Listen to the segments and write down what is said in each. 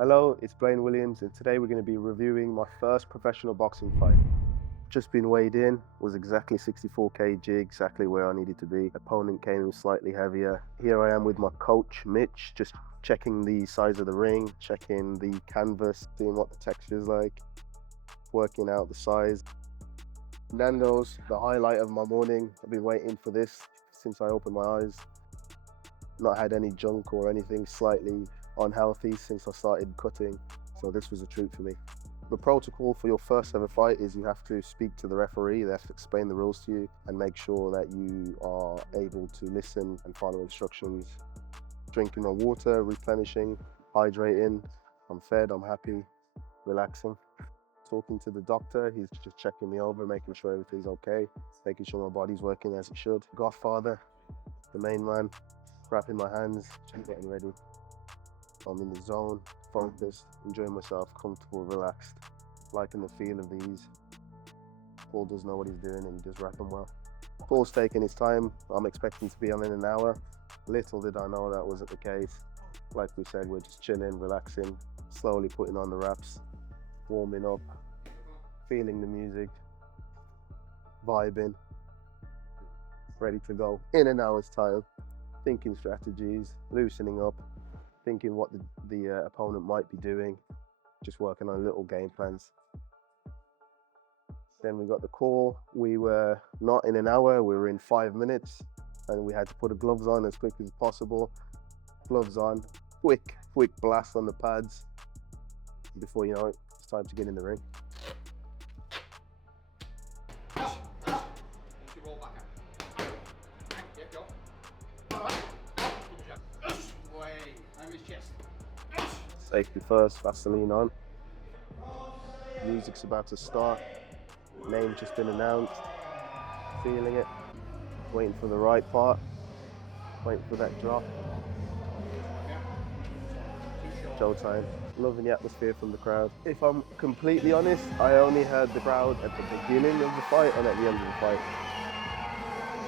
Hello, it's Blaine Williams, and today we're going to be reviewing my first professional boxing fight. Just been weighed in, was exactly 64 kg, exactly where I needed to be. Opponent came in slightly heavier. Here I am with my coach, Mitch, just checking the size of the ring, checking the canvas, seeing what the texture is like, working out the size. Nando's, the highlight of my morning. I've been waiting for this since I opened my eyes. Not had any junk or anything slightly unhealthy since I started cutting, so this was a treat for me. The protocol for your first ever fight is you have to speak to the referee. They have to explain the rules to you and make sure that you are able to listen and follow instructions. Drinking my water, replenishing, hydrating. I'm fed, I'm happy, relaxing. Talking to the doctor, he's just checking me over, making sure everything's okay, making sure my body's working as it should. Godfather, the main man, wrapping my hands, getting ready. I'm in the zone, focused, enjoying myself, comfortable, relaxed, liking the feel of these. Paul does know what he's doing and he does wrap them well. Paul's taking his time. I'm expecting to be on in an hour. Little did I know that wasn't the case. Like we said, we're just chilling, relaxing, slowly putting on the wraps, warming up, feeling the music, vibing, ready to go in an hour's time, thinking strategies, loosening up, thinking what the opponent might be doing, just working on little game plans. Then we got the call. We were not in an hour, we were in 5 minutes, and we had to put the gloves on as quick as possible. Gloves on, quick blast on the pads. Before you know it, it's time to get in the ring. Safety first, Vaseline on. Music's about to start. Name just been announced. Feeling it. Waiting for the right part. Waiting for that drop. Showtime. Loving the atmosphere from the crowd. If I'm completely honest, I only heard the crowd at the beginning of the fight and at the end of the fight.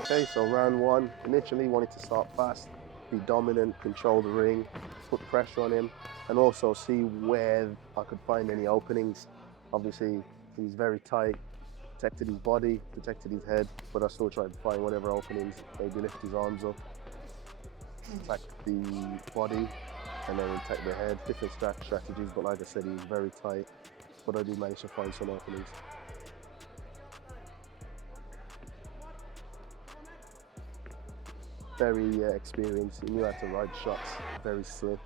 Okay, so round one, initially wanted to start fast, be dominant, control the ring, put pressure on him, and also see where I could find any openings. Obviously, he's very tight, protected his body, protected his head, but I still tried to find whatever openings, maybe lift his arms up, attack the body, and then attack the head. Different strategies, but like I said, he was very tight, but I did manage to find some openings. Very experienced, he knew how to ride shots, very slick.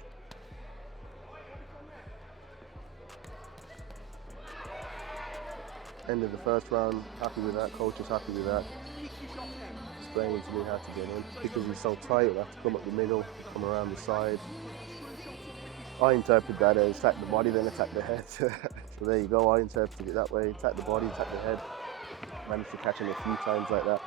End of the first round, happy with that, coach is happy with that. Explaining to me how to get in. Because he's so tight, we have to come up the middle, come around the side. I interpret that as attack the body, then attack the head. So there you go, I interpreted it that way, attack the body, attack the head. Managed to catch him a few times like that.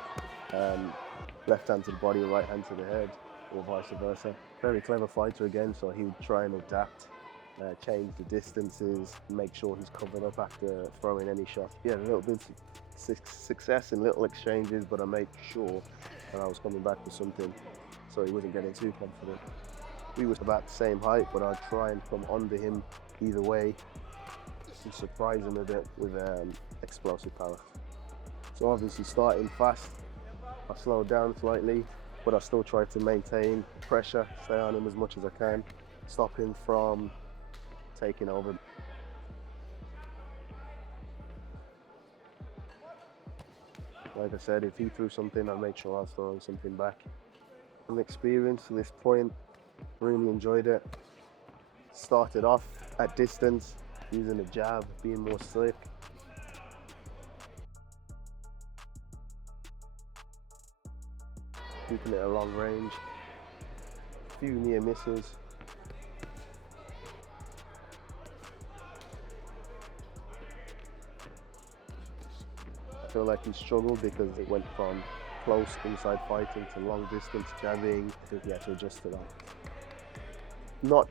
Left hand to the body, right hand to the head, or vice versa. Very clever fighter again, so he would try and adapt, change the distances, make sure he's covered up after throwing any shot. Yeah, a little bit of success in little exchanges, but I made sure that I was coming back with something, so he wasn't getting too confident. We was about the same height, but I'd try and come under him either way and surprise him a bit with explosive power. So obviously starting fast, I slowed down slightly, but I still try to maintain pressure, stay on him as much as I can, stop him from taking over. Like I said, if he threw something, I made sure I was throwing something back. An experience to this point, really enjoyed it. Started off at distance, using a jab, being more slick. Keeping it at long range. A few near misses. I feel like he struggled because it went from close inside fighting to long distance jabbing. I think he had to adjust to that. Not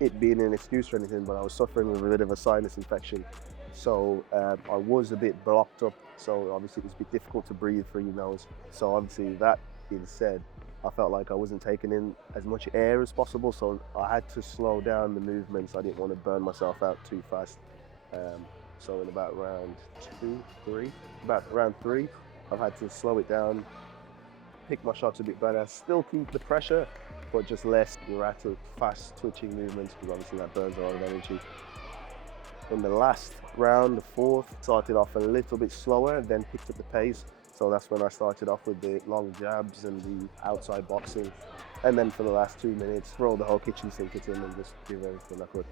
it being an excuse or anything, but I was suffering with a bit of a sinus infection. So I was a bit blocked up, so obviously it was a bit difficult to breathe through your nose. So obviously that being said, I felt like I wasn't taking in as much air as possible, so I had to slow down the movements. I didn't want to burn myself out too fast. So in about round round three, I've had to slow it down, pick my shots a bit better, still keep the pressure, but just less erratic, fast twitching movements, because obviously that burns a lot of energy. In the last round, the fourth, started off a little bit slower, then picked up the pace. So that's when I started off with the long jabs and the outside boxing. And then for the last 2 minutes, throw the whole kitchen sink at him and just give everything I could.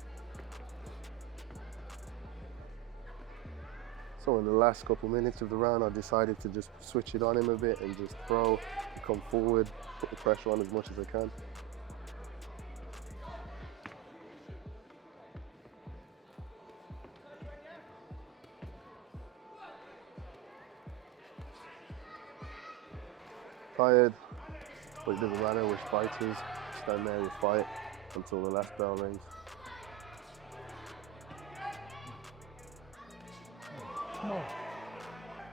So in the last couple minutes of the round, I decided to just switch it on him a bit and just throw, come forward, put the pressure on as much as I can. Tired, but it doesn't matter which fight it is. Stand there and fight until the last bell rings.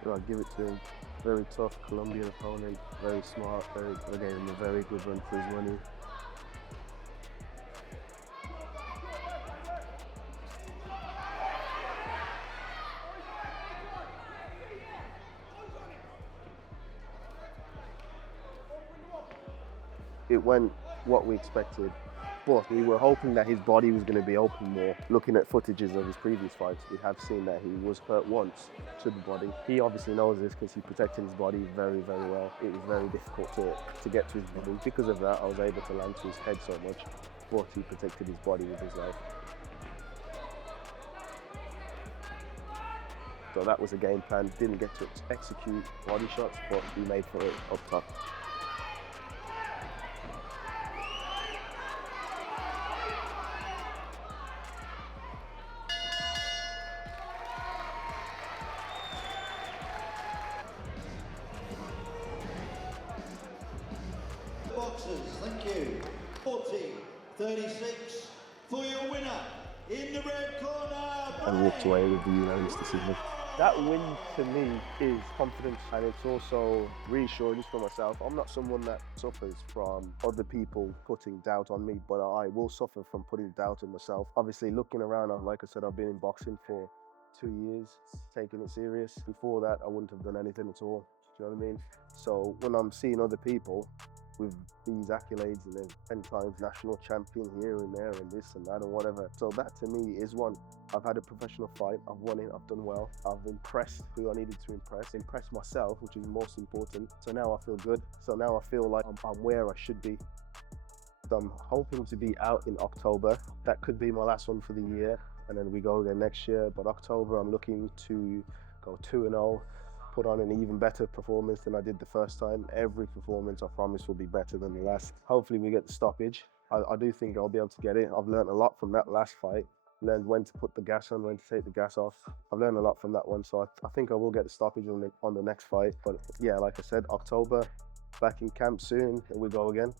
I give it to him. Very tough Colombian opponent, very smart, I gave him a very good run for his money. It went what we expected, but we were hoping that his body was going to be open more. Looking at footages of his previous fights, we have seen that he was hurt once to the body. He obviously knows this because he protected his body very, very well. It was very difficult to get to his body. Because of that, I was able to land to his head so much, but he protected his body with his life. So that was a game plan. Didn't get to execute body shots, but we made for it up top. Boxers, thank you. 40-36 for your winner in the red corner. And walked away with the unanimous decision. That win to me is confidence, and it's also reassurance for myself. I'm not someone that suffers from other people putting doubt on me, but I will suffer from putting doubt in myself. Obviously, looking around, like I said, I've been in boxing for 2 years, taking it serious. Before that, I wouldn't have done anything at all. Do you know what I mean? So when I'm seeing other people with these accolades, and they're 10 times national champion here and there and this and that and whatever. So that to me is one. I've had a professional fight, I've won it, I've done well. I've impressed who I needed to impress myself, which is most important. So now I feel good. So now I feel like I'm where I should be. So I'm hoping to be out in October. That could be my last one for the year, and then we go again next year. But October, I'm looking to go 2-0. Put on an even better performance than I did the first time. Every performance, I promise, will be better than the last. Hopefully we get the stoppage. I do think I'll be able to get it. I've learned a lot from that last fight. Learned when to put the gas on, when to take the gas off. I've learned a lot from that one, so I think I will get the stoppage on the next fight. But yeah, like I said, October, back in camp soon, and we go again.